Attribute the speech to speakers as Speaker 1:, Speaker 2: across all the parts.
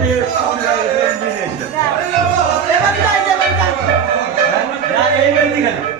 Speaker 1: Bismillahirrahmanirrahim. Ya eğlendik hadi.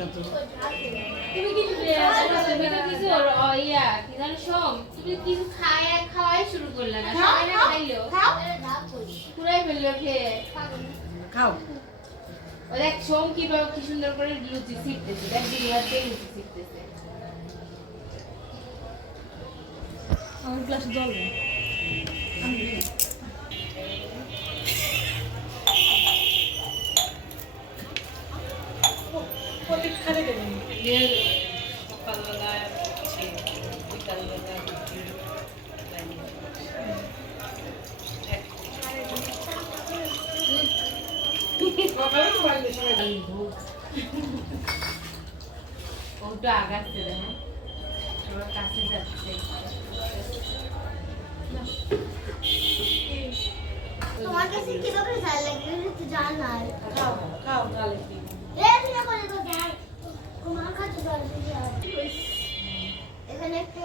Speaker 1: দেড় তো। তুমি কি তুমি তো কিছু ইয়া কি জানো সোম? তুমি কিছু খায় খাওয়াই শুরু করলে না সবাই না খাইলো? পুরাই ফেলল খেয়ে। খাও। ও দেখ সোম কীভাবে কি সুন্দর করে লুচি শিখতেছে দেখ বিরিয়ার দিয়ে লুচি শিখতেছে আমার গ্লাস জল দেন ওটা আগাচ্ছে রে হ্যাঁ সবার কাছে যাচ্ছে তোমার কাছে কিভাবে ঝাল লাগে এটা তো জানাই খাও খাও তাহলে এখানে একটু